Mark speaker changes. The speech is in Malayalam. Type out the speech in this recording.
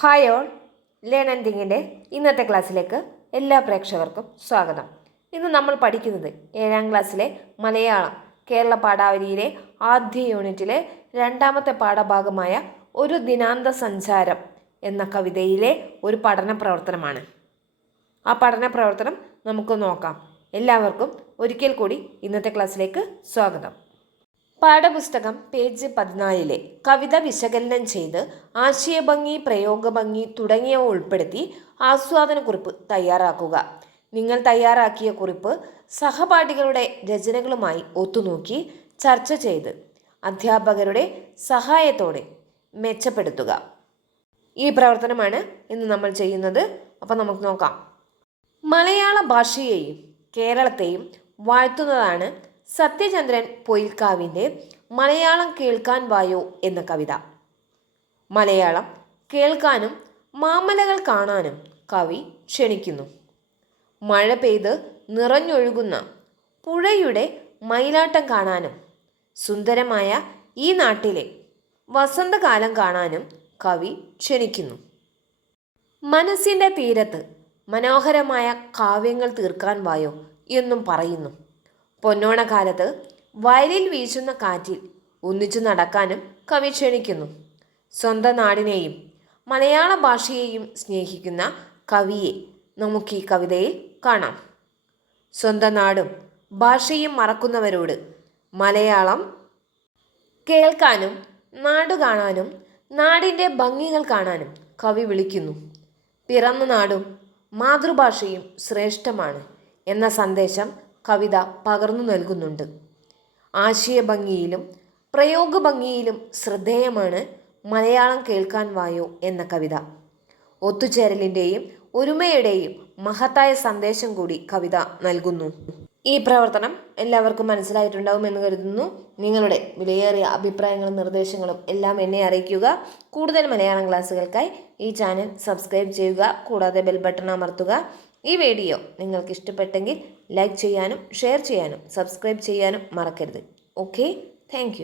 Speaker 1: ഹായ് ഓൾ ലേൺ ആൻഡ് തിങ്ങിന്റെ ഇന്നത്തെ ക്ലാസ്സിലേക്ക് എല്ലാ പ്രേക്ഷകർക്കും സ്വാഗതം. ഇന്ന് നമ്മൾ പഠിക്കുന്നത് ഏഴാം ക്ലാസ്സിലെ മലയാളം കേരള പാഠാവലിയിലെ ആദ്യ യൂണിറ്റിലെ രണ്ടാമത്തെ പാഠഭാഗമായ ഒരു ദിനാന്ത സഞ്ചാരം എന്ന കവിതയിലെ ഒരു പഠന പ്രവർത്തനമാണ്. ആ പഠന പ്രവർത്തനം നമുക്ക് നോക്കാം. എല്ലാവർക്കും ഒരിക്കൽ കൂടി ഇന്നത്തെ ക്ലാസ്സിലേക്ക് സ്വാഗതം. പാഠപുസ്തകം പേജ് പതിനാലിലെ കവിത വിശകലനം ചെയ്ത് ആശയഭംഗി പ്രയോഗഭംഗി തുടങ്ങിയവ ഉൾപ്പെടുത്തി ആസ്വാദന കുറിപ്പ് തയ്യാറാക്കുക. നിങ്ങൾ തയ്യാറാക്കിയ കുറിപ്പ് സഹപാഠികളുടെ രചനകളുമായി ഒത്തുനോക്കി ചർച്ച ചെയ്ത് അധ്യാപകരുടെ സഹായത്തോടെ മെച്ചപ്പെടുത്തുക. ഈ പ്രവർത്തനമാണ് ഇന്ന് നമ്മൾ ചെയ്യുന്നത്. അപ്പോൾ നമുക്ക് നോക്കാം. മലയാള ഭാഷയെയും കേരളത്തെയും വാഴ്ത്തുന്നതാണ് സത്യചന്ദ്രൻ പൊയിൽക്കാവിന്റെ മലയാളം കേൾക്കാൻ വായോ എന്ന കവിത. മലയാളം കേൾക്കാനും മാമലകൾ കാണാനും കവി ക്ഷണിക്കുന്നു. മഴ പെയ്ത് നിറഞ്ഞൊഴുകുന്ന പുഴയുടെ മയിലാട്ടം കാണാനും സുന്ദരമായ ഈ നാട്ടിലെ വസന്തകാലം കാണാനും കവി ക്ഷണിക്കുന്നു. മനസ്സിന്റെ തീരത്ത് മനോഹരമായ കാവ്യങ്ങൾ തീർക്കാൻ വായോ എന്നും പറയുന്നു. പൊന്നോണക്കാലത്ത് വയലിൽ വീശുന്ന കാറ്റിൽ ഒന്നിച്ചു നടക്കാനും കവി ക്ഷണിക്കുന്നു. സ്വന്തം നാടിനെയും മലയാള ഭാഷയെയും സ്നേഹിക്കുന്ന കവിയെ നമുക്ക് ഈ കവിതയിൽ കാണാം. സ്വന്തം നാടും ഭാഷയും മറക്കുന്നവരോട് മലയാളം കേൾക്കാനും നാട് കാണാനും നാടിന്റെ ഭംഗികൾ കാണാനും കവി വിളിക്കുന്നു. പിറന്ന നാടും മാതൃഭാഷയും ശ്രേഷ്ഠമാണ് എന്ന സന്ദേശം കവിത പകർന്നു നൽകുന്നുണ്ട്. ആശയഭംഗിയിലും പ്രയോഗഭംഗിയിലും ശ്രദ്ധേയമാണ് മലയാളം കേൾക്കാൻ വായോ എന്ന കവിത. ഒത്തുചേരലിന്റെയും ഒരുമയുടെയും മഹത്തായ സന്ദേശം കൂടി കവിത നൽകുന്നു. ഈ പ്രവർത്തനം എല്ലാവർക്കും മനസ്സിലായിട്ടുണ്ടാവും എന്ന് കരുതുന്നു. നിങ്ങളുടെ വിലയേറിയ അഭിപ്രായങ്ങളും നിർദ്ദേശങ്ങളും എല്ലാം എന്നെ അറിയിക്കുക. കൂടുതൽ മലയാളം ക്ലാസ്സുകൾക്കായി ഈ ചാനൽ സബ്സ്ക്രൈബ് ചെയ്യുക. കൂടാതെ ബെൽ ബട്ടൺ അമർത്തുക. ഈ വീഡിയോ നിങ്ങൾക്ക് ഇഷ്ടപ്പെട്ടെങ്കിൽ ലൈക്ക് ചെയ്യാനും ഷെയർ ചെയ്യാനും സബ്സ്ക്രൈബ് ചെയ്യാനും മറക്കരുത്. ഓക്കെ? താങ്ക്